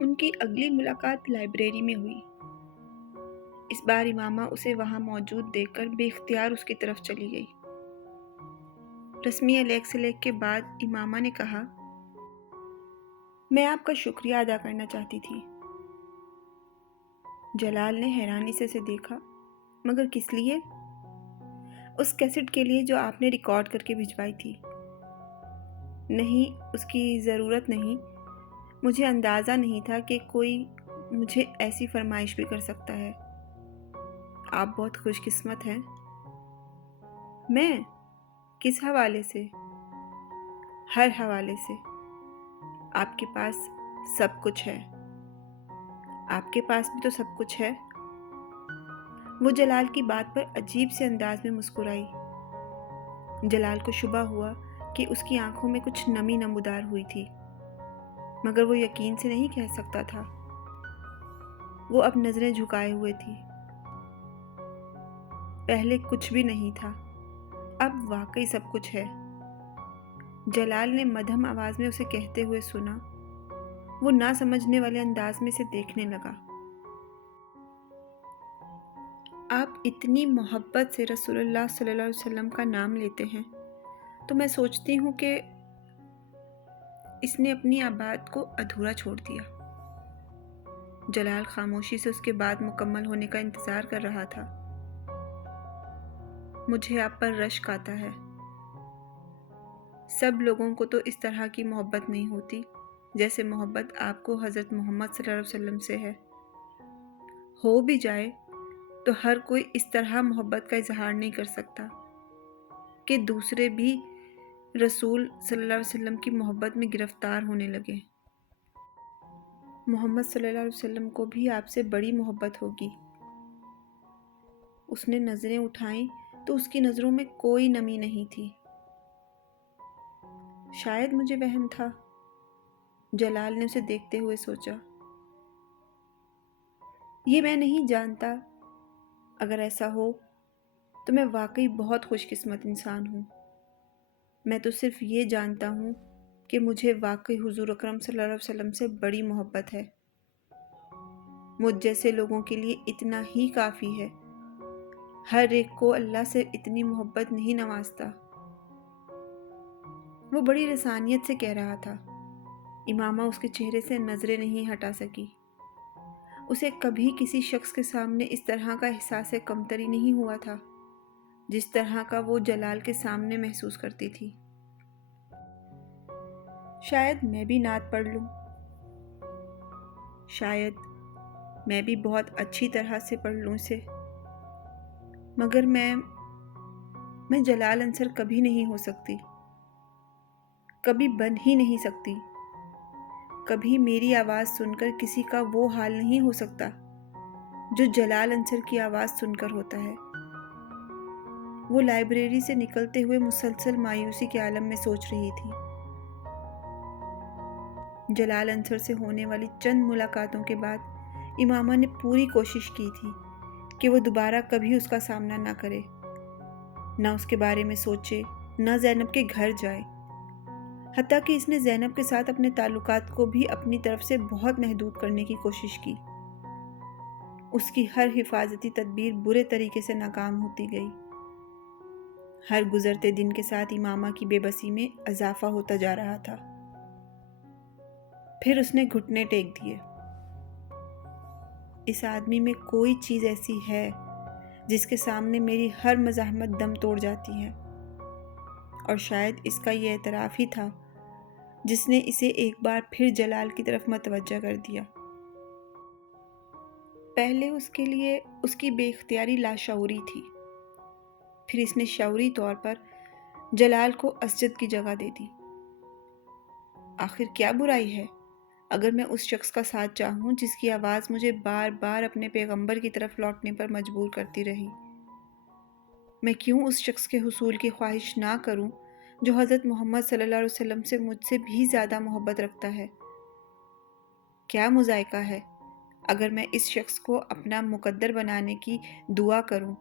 ان کی اگلی ملاقات لائبریری میں ہوئی۔ اس بار امامہ اسے وہاں موجود دیکھ کر بے اختیار اس کی طرف چلی گئی۔ رسمی علیک سلیک کے بعد امامہ نے کہا، میں آپ کا شکریہ ادا کرنا چاہتی تھی۔ جلال نے حیرانی سے اسے دیکھا، مگر کس لیے؟ اس کیسٹ کے لیے جو آپ نے ریکارڈ کر کے بھجوائی تھی۔ نہیں، اس کی ضرورت نہیں۔ مجھے اندازہ نہیں تھا کہ کوئی مجھے ایسی فرمائش بھی کر سکتا ہے۔ آپ بہت خوش قسمت ہیں۔ میں؟ کس حوالے سے؟ ہر حوالے سے۔ آپ کے پاس سب کچھ ہے۔ آپ کے پاس بھی تو سب کچھ ہے۔ وہ جلال کی بات پر عجیب سے انداز میں مسکرائی۔ جلال کو شبہ ہوا کہ اس کی آنکھوں میں کچھ نمی نمودار ہوئی تھی، مگر وہ یقین سے نہیں کہہ سکتا تھا۔ وہ اب نظریں جھکائے ہوئے تھی۔ پہلے کچھ بھی نہیں تھا، اب واقعی سب کچھ ہے۔ جلال نے مدھم آواز میں اسے کہتے ہوئے سنا۔ وہ نہ سمجھنے والے انداز میں اسے دیکھنے لگا۔ آپ اتنی محبت سے رسول اللہ صلی اللہ علیہ وسلم کا نام لیتے ہیں تو میں سوچتی ہوں کہ اس نے اپنی بات کو ادھورا چھوڑ دیا۔ جلال خاموشی سے اس کے بعد مکمل ہونے کا انتظار کر رہا تھا۔ مجھے آپ پر رشک آتا ہے۔ سب لوگوں کو تو اس طرح کی محبت نہیں ہوتی جیسے محبت آپ کو حضرت محمد صلی اللہ علیہ وسلم سے ہے۔ ہو بھی جائے تو ہر کوئی اس طرح محبت کا اظہار نہیں کر سکتا کہ دوسرے بھی رسول صلی اللہ علیہ وسلم کی محبت میں گرفتار ہونے لگے۔ محمد صلی اللہ علیہ وسلم کو بھی آپ سے بڑی محبت ہوگی۔ اس نے نظریں اٹھائیں تو اس کی نظروں میں کوئی نمی نہیں تھی۔ شاید مجھے وہم تھا، جلال نے اسے دیکھتے ہوئے سوچا۔ یہ میں نہیں جانتا۔ اگر ایسا ہو تو میں واقعی بہت خوش قسمت انسان ہوں۔ میں تو صرف یہ جانتا ہوں کہ مجھے واقعی حضور اکرم صلی اللہ علیہ وسلم سے بڑی محبت ہے۔ مجھ جیسے لوگوں کے لیے اتنا ہی کافی ہے۔ ہر ایک کو اللہ سے اتنی محبت نہیں نوازتا۔ وہ بڑی رسانیت سے کہہ رہا تھا۔ امامہ اس کے چہرے سے نظریں نہیں ہٹا سکی۔ اسے کبھی کسی شخص کے سامنے اس طرح کا احساس کمتری نہیں ہوا تھا جس طرح کا وہ جلال کے سامنے محسوس کرتی تھی۔ شاید میں بھی نعت پڑھ لوں۔ شاید میں بھی بہت اچھی طرح سے پڑھ لوں اسے، مگر میں جلال انصر کبھی نہیں ہو سکتی، کبھی بن ہی نہیں سکتی۔ کبھی میری آواز سن کر کسی کا وہ حال نہیں ہو سکتا جو جلال انصر کی آواز سن کر ہوتا ہے۔ وہ لائبریری سے نکلتے ہوئے مسلسل مایوسی کے عالم میں سوچ رہی تھی۔ جلال انصر سے ہونے والی چند ملاقاتوں کے بعد امامہ نے پوری کوشش کی تھی کہ وہ دوبارہ کبھی اس کا سامنا نہ کرے، نہ اس کے بارے میں سوچے، نہ زینب کے گھر جائے۔ حتیٰ کہ اس نے زینب کے ساتھ اپنے تعلقات کو بھی اپنی طرف سے بہت محدود کرنے کی کوشش کی۔ اس کی ہر حفاظتی تدبیر برے طریقے سے ناکام ہوتی گئی۔ ہر گزرتے دن کے ساتھ امامہ کی بے بسی میں اضافہ ہوتا جا رہا تھا۔ پھر اس نے گھٹنے ٹیک دیے۔ اس آدمی میں کوئی چیز ایسی ہے جس کے سامنے میری ہر مزاحمت دم توڑ جاتی ہے، اور شاید اس کا یہ اعتراف ہی تھا جس نے اسے ایک بار پھر جلال کی طرف متوجہ کر دیا۔ پہلے اس کے لیے اس کی بے اختیاری لاشعوری تھی، پھر اس نے شعوری طور پر جلال کو اسجد کی جگہ دے دی۔ آخر کیا برائی ہے اگر میں اس شخص کا ساتھ چاہوں جس کی آواز مجھے بار بار اپنے پیغمبر کی طرف لوٹنے پر مجبور کرتی رہی؟ میں کیوں اس شخص کے حصول کی خواہش نہ کروں جو حضرت محمد صلی اللہ علیہ وسلم سے مجھ سے بھی زیادہ محبت رکھتا ہے؟ کیا مذائقہ ہے اگر میں اس شخص کو اپنا مقدر بنانے کی دعا کروں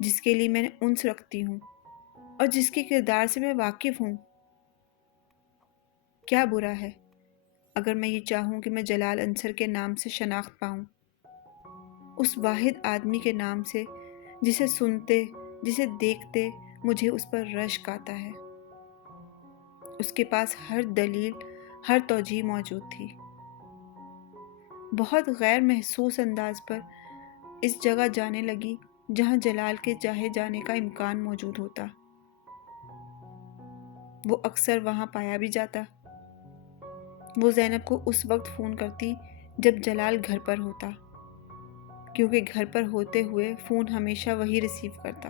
جس کے لیے میں انس رکھتی ہوں اور جس کے کردار سے میں واقف ہوں؟ کیا برا ہے؟ اگر میں یہ چاہوں کہ میں جلال انصر کے نام سے شناخت پاؤں، اس واحد آدمی کے نام سے جسے سنتے، جسے دیکھتے مجھے اس پر رشک آتا ہے، اس کے پاس ہر دلیل، ہر توجیہ موجود تھی، بہت غیر محسوس انداز پر اس جگہ جانے لگی جہاں جلال کے چاہے جانے کا امکان موجود ہوتا۔ وہ اکثر وہاں پایا بھی جاتا۔ وہ زینب کو اس وقت فون کرتی جب جلال گھر پر ہوتا، کیونکہ گھر پر ہوتے ہوئے فون ہمیشہ وہی ریسیو کرتا۔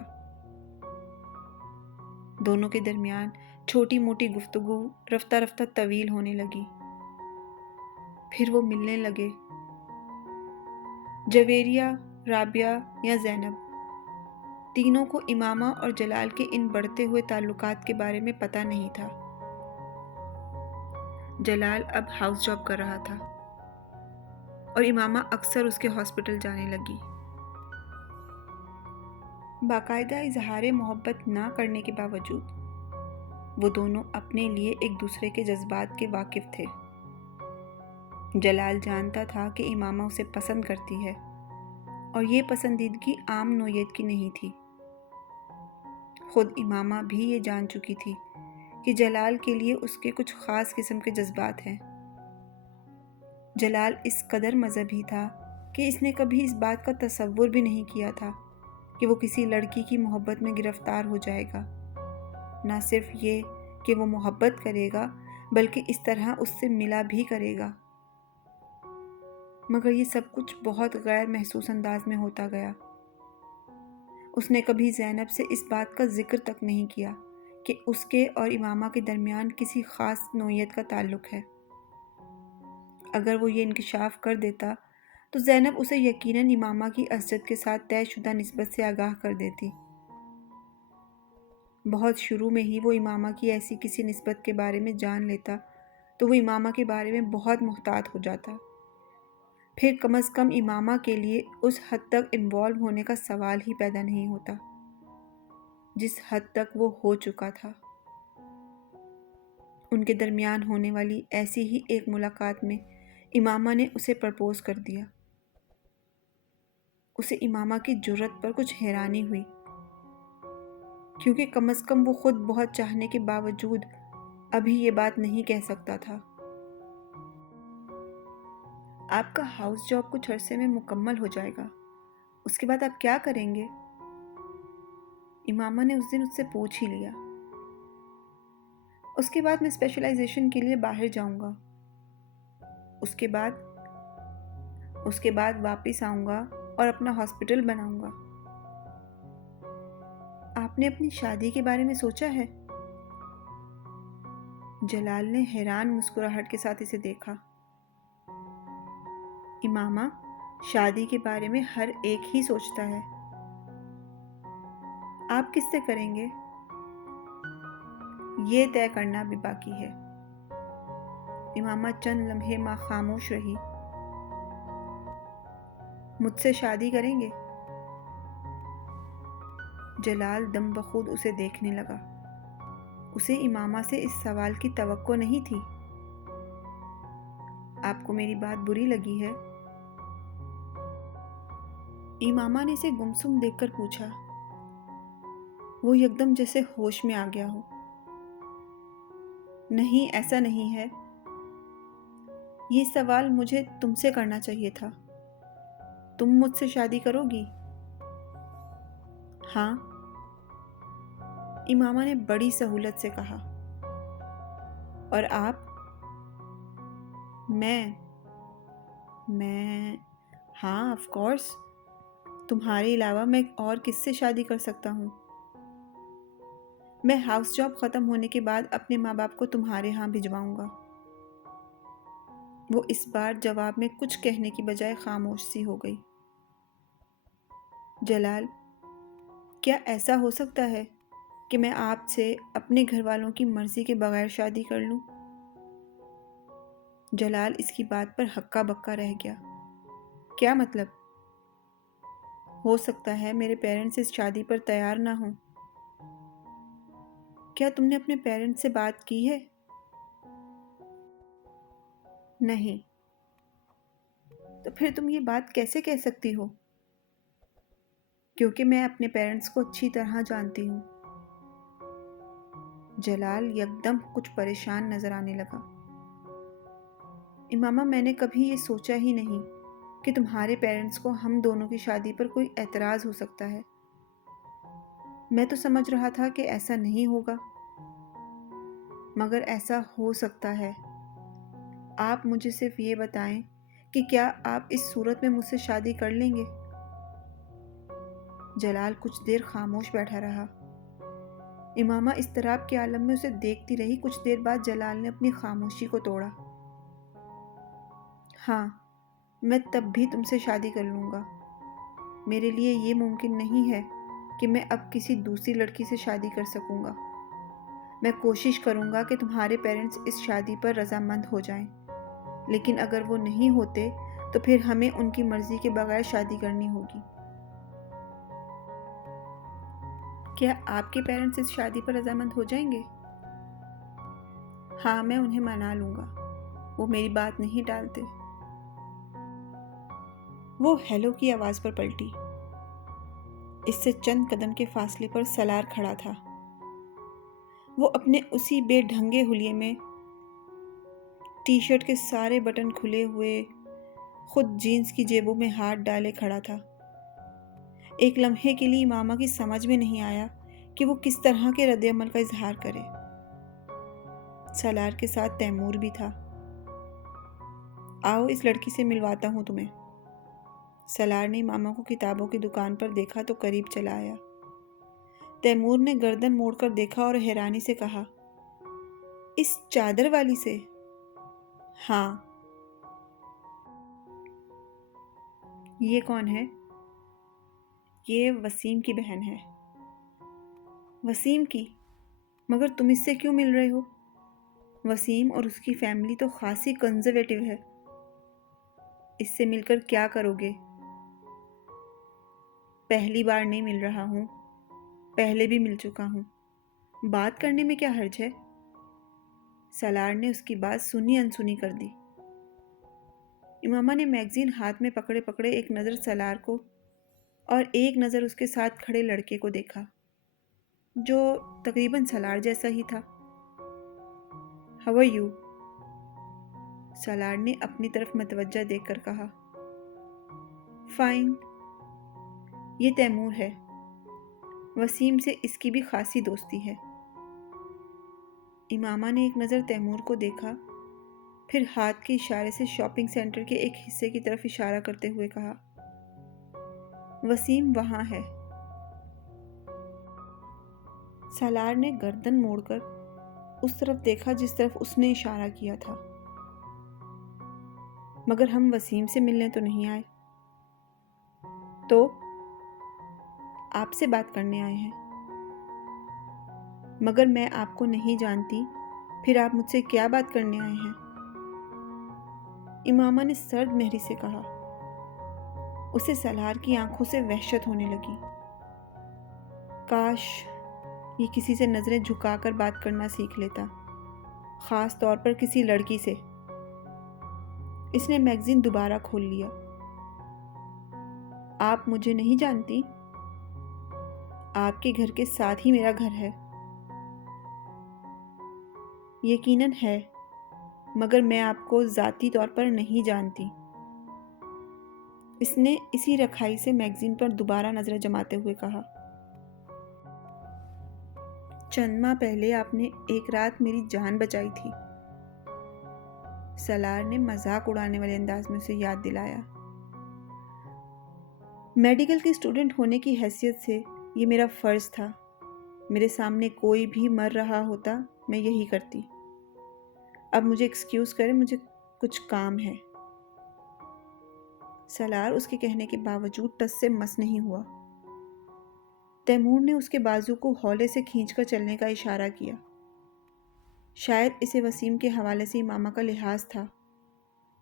دونوں کے درمیان چھوٹی موٹی گفتگو رفتہ رفتہ طویل ہونے لگی۔ پھر وہ ملنے لگے۔ جویریہ، رابعہ یا زینب، تینوں کو امامہ اور جلال کے ان بڑھتے ہوئے تعلقات کے بارے میں پتہ نہیں تھا۔ جلال اب ہاؤس جاب کر رہا تھا اور امامہ اکثر اس کے ہاسپٹل جانے لگی۔ باقاعدہ اظہار محبت نہ کرنے کے باوجود وہ دونوں اپنے لیے ایک دوسرے کے جذبات کے واقف تھے۔ جلال جانتا تھا کہ امامہ اسے پسند کرتی ہے اور یہ پسندیدگی عام نوعیت کی نہیں تھی۔ خود امامہ بھی یہ جان چکی تھی کہ جلال کے لیے اس کے کچھ خاص قسم کے جذبات ہیں۔ جلال اس قدر مذہبی تھا کہ اس نے کبھی اس بات کا تصور بھی نہیں کیا تھا کہ وہ کسی لڑکی کی محبت میں گرفتار ہو جائے گا۔ نہ صرف یہ کہ وہ محبت کرے گا بلکہ اس طرح اس سے ملا بھی کرے گا۔ مگر یہ سب کچھ بہت غیر محسوس انداز میں ہوتا گیا۔ اس نے کبھی زینب سے اس بات کا ذکر تک نہیں کیا کہ اس کے اور امامہ کے درمیان کسی خاص نوعیت کا تعلق ہے۔ اگر وہ یہ انکشاف کر دیتا تو زینب اسے یقیناً امامہ کی اسجد کے ساتھ طے شدہ نسبت سے آگاہ کر دیتی۔ بہت شروع میں ہی وہ امامہ کی ایسی کسی نسبت کے بارے میں جان لیتا تو وہ امامہ کے بارے میں بہت محتاط ہو جاتا۔ پھر کم از کم امامہ کے لیے اس حد تک انوالو ہونے کا سوال ہی پیدا نہیں ہوتا جس حد تک وہ ہو چکا تھا۔ ان کے درمیان ہونے والی ایسی ہی ایک ملاقات میں امامہ نے اسے پرپوز کر دیا۔ اسے امامہ کی جرأت پر کچھ حیرانی ہوئی، کیونکہ کم از کم وہ خود بہت چاہنے کے باوجود ابھی یہ بات نہیں کہہ سکتا تھا۔ آپ کا ہاؤس جاب کچھ عرصے میں مکمل ہو جائے گا، اس کے بعد آپ کیا کریں گے؟ امامہ نے اس دن اس سے پوچھ ہی لیا۔ اس کے بعد میں اسپیشلائزیشن کے لیے باہر جاؤں گا۔ اس کے بعد واپس آؤں گا اور اپنا ہاسپٹل بناؤں گا۔ آپ نے اپنی شادی کے بارے میں سوچا ہے؟ جلال نے حیران مسکراہٹ کے ساتھ اسے دیکھا۔ امامہ، شادی کے بارے میں ہر ایک ہی سوچتا ہے۔ آپ کس سے کریں گے؟ یہ طے کرنا بھی باقی ہے۔ امامہ چند لمحے ماں خاموش رہی۔ مجھ سے شادی کریں گے؟ جلال دم بخود اسے دیکھنے لگا۔ اسے امامہ سے اس سوال کی توقع نہیں تھی۔ آپ کو میری بات بری لگی ہے؟ امامہ نے اسے گمسم دیکھ کر پوچھا۔ وہ یکدم جیسے ہوش میں آ گیا ہو۔ نہیں، ایسا نہیں ہے۔ یہ سوال مجھے تم سے کرنا چاہیے تھا۔ تم مجھ سے شادی کرو گی؟ ہاں، امامہ نے بڑی سہولت سے کہا۔ اور آپ؟ میں ہاں، آف کورس۔ تمہارے علاوہ میں اور کس سے شادی کر سکتا ہوں؟ میں ہاؤس جاب ختم ہونے کے بعد اپنے ماں باپ کو تمہارے ہاں بھجواؤں گا۔ وہ اس بار جواب میں کچھ کہنے کی بجائے خاموش سی ہو گئی۔ جلال، کیا ایسا ہو سکتا ہے کہ میں آپ سے اپنے گھر والوں کی مرضی کے بغیر شادی کر لوں؟ جلال اس کی بات پر ہکا بکا رہ گیا۔ کیا مطلب؟ ہو سکتا ہے میرے پیرنٹس اس شادی پر تیار نہ ہوں۔ کیا تم نے اپنے پیرنٹس سے بات کی ہے؟ نہیں، تو پھر تم یہ بات کیسے کہہ سکتی ہو؟ کیونکہ میں اپنے پیرنٹس کو اچھی طرح جانتی ہوں۔ جلال یکدم کچھ پریشان نظر آنے لگا۔ امامہ، میں نے کبھی یہ سوچا ہی نہیں کہ تمہارے پیرنٹس کو ہم دونوں کی شادی پر کوئی اعتراض ہو سکتا ہے۔ میں تو سمجھ رہا تھا کہ ایسا نہیں ہوگا، مگر ایسا ہو سکتا ہے۔ آپ مجھے صرف یہ بتائیں کہ کیا آپ اس صورت میں مجھ سے شادی کر لیں گے؟ جلال کچھ دیر خاموش بیٹھا رہا۔ امامہ اضطراب کے عالم میں اسے دیکھتی رہی۔ کچھ دیر بعد جلال نے اپنی خاموشی کو توڑا۔ ہاں، میں تب بھی تم سے شادی کر لوں گا۔ میرے لیے یہ ممکن نہیں ہے کہ میں اب کسی دوسری لڑکی سے شادی کر سکوں گا۔ میں کوشش کروں گا کہ تمہارے پیرنٹس اس شادی پر رضامند ہو جائیں، لیکن اگر وہ نہیں ہوتے تو پھر ہمیں ان کی مرضی کے بغیر شادی کرنی ہوگی۔ کیا آپ کے پیرنٹس اس شادی پر رضامند ہو جائیں گے؟ ہاں، میں انہیں منا لوں گا۔ وہ میری بات نہیں ٹالتے۔ وہ ہیلو کی آواز پر پلٹی۔ اس سے چند قدم کے فاصلے پر سالار کھڑا تھا۔ وہ اپنے اسی بے ڈھنگے حلیے میں، ٹی شرٹ کے سارے بٹن کھلے ہوئے، خود جینز کی جیبوں میں ہاتھ ڈالے کھڑا تھا۔ ایک لمحے کے لیے امامہ کی سمجھ میں نہیں آیا کہ وہ کس طرح کے رد عمل کا اظہار کرے۔ سالار کے ساتھ تیمور بھی تھا۔ آؤ اس لڑکی سے ملواتا ہوں تمہیں۔ سالار نے امامہ کو کتابوں کی دکان پر دیکھا تو قریب چلا آیا۔ تیمور نے گردن موڑ کر دیکھا اور حیرانی سے کہا، اس چادر والی سے؟ ہاں۔ یہ کون ہے؟ یہ وسیم کی بہن ہے۔ وسیم کی؟ مگر تم اس سے کیوں مل رہے ہو؟ وسیم اور اس کی فیملی تو خاصی کنزرویٹو ہے۔ اس سے مل کر کیا کرو گے؟ پہلی بار نہیں مل رہا ہوں، پہلے بھی مل چکا ہوں۔ بات کرنے میں کیا حرج ہے؟ سالار نے اس کی بات سنی انسنی کر دی۔ امامہ نے میگزین ہاتھ میں پکڑے پکڑے ایک نظر سالار کو اور ایک نظر اس کے ساتھ کھڑے لڑکے کو دیکھا، جو تقریباً سالار جیسا ہی تھا۔ How are you? سالار نے اپنی طرف متوجہ دیکھ کر کہا۔ فائن۔ یہ تیمور ہے۔ وسیم سے اس کی بھی خاصی دوستی ہے۔ امامہ نے ایک نظر تیمور کو دیکھا، پھر ہاتھ کے اشارے سے شاپنگ سینٹر کے ایک حصے کی طرف اشارہ کرتے ہوئے کہا، وسیم وہاں ہے۔ سالار نے گردن موڑ کر اس طرف دیکھا جس طرف اس نے اشارہ کیا تھا۔ مگر ہم وسیم سے ملنے تو نہیں آئے۔ تو آپ سے بات کرنے آئے ہیں۔ مگر میں آپ کو نہیں جانتی، پھر آپ مجھ سے کیا بات کرنے آئے ہیں؟ امامہ نے سرد مہری سے کہا۔ اسے سالار کی آنکھوں سے وحشت ہونے لگی۔ کاش یہ کسی سے نظریں جھکا کر بات کرنا سیکھ لیتا، خاص طور پر کسی لڑکی سے۔ اس نے میگزین دوبارہ کھول لیا۔ آپ مجھے نہیں جانتی؟ آپ کے گھر کے ساتھ ہی میرا گھر ہے۔ یقیناً ہے، مگر میں آپ کو ذاتی طور پر نہیں جانتی۔ اس نے اسی رکھائی سے میگزین پر دوبارہ نظریں جماتے ہوئے کہا، چند ماہ پہلے آپ نے ایک رات میری جان بچائی تھی۔ سالار نے مذاق اڑانے والے انداز میں اسے یاد دلایا۔ میڈیکل کی اسٹوڈنٹ ہونے کی حیثیت سے یہ میرا فرض تھا۔ میرے سامنے کوئی بھی مر رہا ہوتا میں یہی کرتی۔ اب مجھے ایکسکیوز کریں، مجھے کچھ کام ہے۔ سالار اس کے کہنے کے باوجود ٹس سے مس نہیں ہوا۔ تیمور نے اس کے بازو کو ہولے سے کھینچ کر چلنے کا اشارہ کیا۔ شاید اسے وسیم کے حوالے سے امامہ کا لحاظ تھا،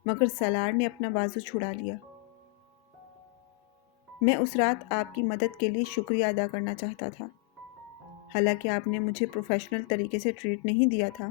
مگر سالار نے اپنا بازو چھڑا لیا۔ میں اس رات آپ کی مدد کے لیے شکریہ ادا کرنا چاہتا تھا، حالانکہ آپ نے مجھے پروفیشنل طریقے سے ٹریٹ نہیں دیا تھا۔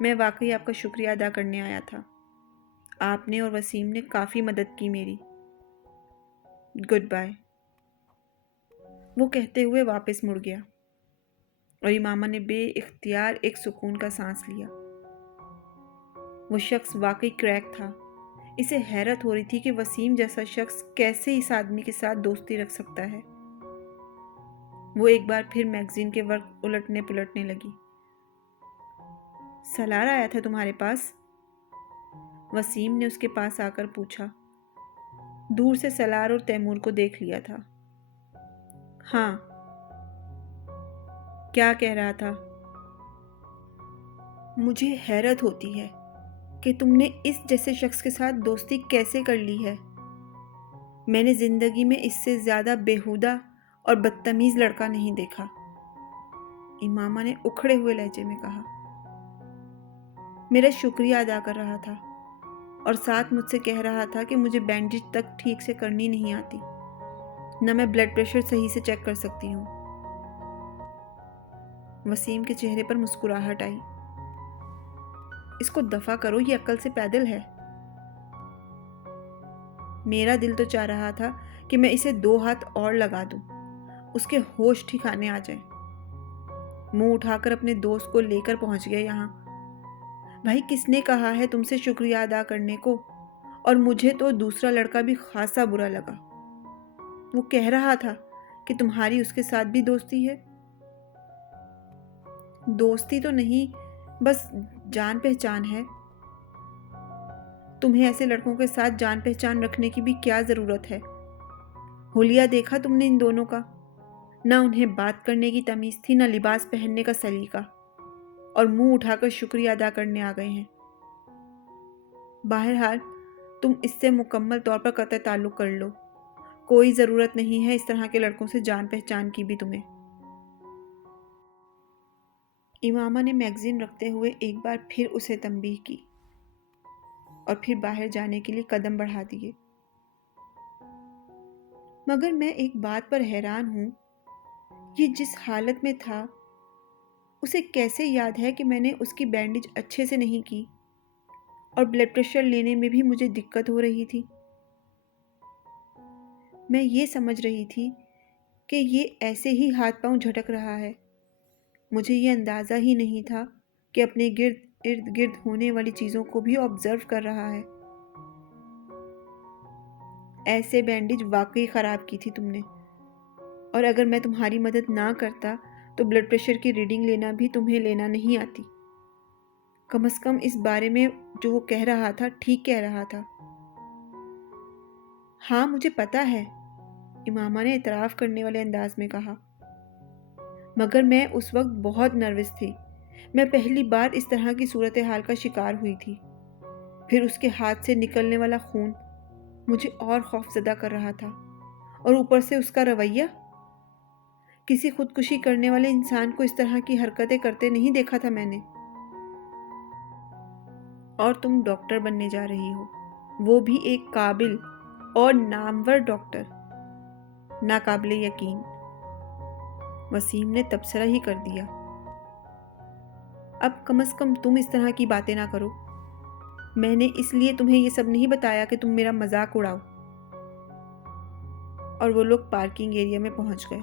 میں واقعی آپ کا شکریہ ادا کرنے آیا تھا. آپ نے اور وسیم نے کافی مدد کی میری. Good bye. وہ کہتے ہوئے واپس مڑ گیا اور امامہ نے بے اختیار ایک سکون کا سانس لیا. وہ شخص واقعی کریک تھا. اسے حیرت ہو رہی تھی کہ وسیم جیسا شخص کیسے اس آدمی کے ساتھ دوستی رکھ سکتا ہے. وہ ایک بار پھر میگزین کے وقت الٹنے پلٹنے لگی. سالار آیا تھا تمہارے پاس؟ وسیم نے اس کے پاس آ کر پوچھا. دور سے سالار اور تیمور کو دیکھ لیا تھا. ہاں. کیا کہہ رہا تھا؟ مجھے حیرت ہوتی ہے کہ تم نے اس جیسے شخص کے ساتھ دوستی کیسے کر لی ہے. میں نے زندگی میں اس سے زیادہ بیہودہ اور بدتمیز لڑکا نہیں دیکھا. امامہ نے اکھڑے ہوئے لہجے میں کہا. میرا شکریہ ادا کر رہا تھا اور ساتھ مجھ سے کہہ رہا تھا کہ مجھے بینڈیج تک ٹھیک سے کرنی نہیں آتی، نہ میں بلڈ پریشر صحیح سے چیک کر سکتی ہوں. وسیم کے چہرے پر مسکراہٹ آئی. اس کو دفع کرو، یہ عقل سے پیدل ہے. میرا دل تو چاہ رہا تھا کہ میں اسے 2 ہاتھ اور لگا دوں، اس کے ہوش ٹھکانے آ جائیں. منہ اٹھا کر اپنے دوست کو لے کر پہنچ گئے یہاں. بھائی کس نے کہا ہے تم سے شکریہ ادا کرنے کو؟ اور مجھے تو دوسرا لڑکا بھی خاصا برا لگا. وہ کہہ رہا تھا کہ تمہاری اس کے ساتھ بھی دوستی ہے. دوستی تو نہیں، بس جان پہچان ہے. تمہیں ایسے لڑکوں کے ساتھ جان پہچان رکھنے کی بھی کیا ضرورت ہے؟ حلیہ دیکھا تم نے ان دونوں کا؟ نہ انہیں بات کرنے کی تمیز تھی، نہ لباس پہننے کا سلیقہ، اور منہ اٹھا کر شکریہ ادا کرنے آ گئے ہیں. بہرحال تم اس سے مکمل طور پر قطع تعلق کر لو. کوئی ضرورت نہیں ہے اس طرح کے لڑکوں سے جان پہچان کی بھی تمہیں. امامہ نے میگزین رکھتے ہوئے ایک بار پھر اسے تنبیہ کی اور پھر باہر جانے کے لیے قدم بڑھا دیے. مگر میں ایک بات پر حیران ہوں، یہ جس حالت میں تھا اسے کیسے یاد ہے کہ میں نے اس کی بینڈیج اچھے سے نہیں کی اور بلڈ پریشر لینے میں بھی مجھے دقت ہو رہی تھی. میں یہ سمجھ رہی تھی کہ یہ ایسے ہی ہاتھ پاؤں جھٹک رہا ہے. مجھے یہ اندازہ ہی نہیں تھا کہ اپنے ارد گرد ہونے والی چیزوں کو بھی آبزرو کر رہا ہے. ایسے بینڈیج واقعی خراب کی تھی تم نے، اور اگر میں تمہاری مدد نہ کرتا تو بلڈ پریشر کی ریڈنگ لینا بھی تمہیں لینا نہیں آتی. کم از کم اس بارے میں جو وہ کہہ رہا تھا ٹھیک کہہ رہا تھا. ہاں مجھے پتا ہے، امامہ نے اعتراف کرنے والے انداز میں کہا. مگر میں اس وقت بہت نروس تھی. میں پہلی بار اس طرح کی صورتحال کا شکار ہوئی تھی. پھر اس کے ہاتھ سے نکلنے والا خون مجھے اور خوف زدہ کر رہا تھا، اور اوپر سے اس کا رویہ. کسی خودکشی کرنے والے انسان کو اس طرح کی حرکتیں کرتے نہیں دیکھا تھا میں نے. اور تم ڈاکٹر بننے جا رہی ہو، وہ بھی ایک قابل اور نامور ڈاکٹر. ناقابل یقین. وسیم نے تبصرہ ہی کر دیا. اب کم از کم تم اس طرح کی باتیں نہ کرو. میں نے اس لیے تمہیں یہ سب نہیں بتایا کہ تم میرا مذاق اڑاؤ. اور وہ لوگ پارکنگ ایریا میں پہنچ گئے.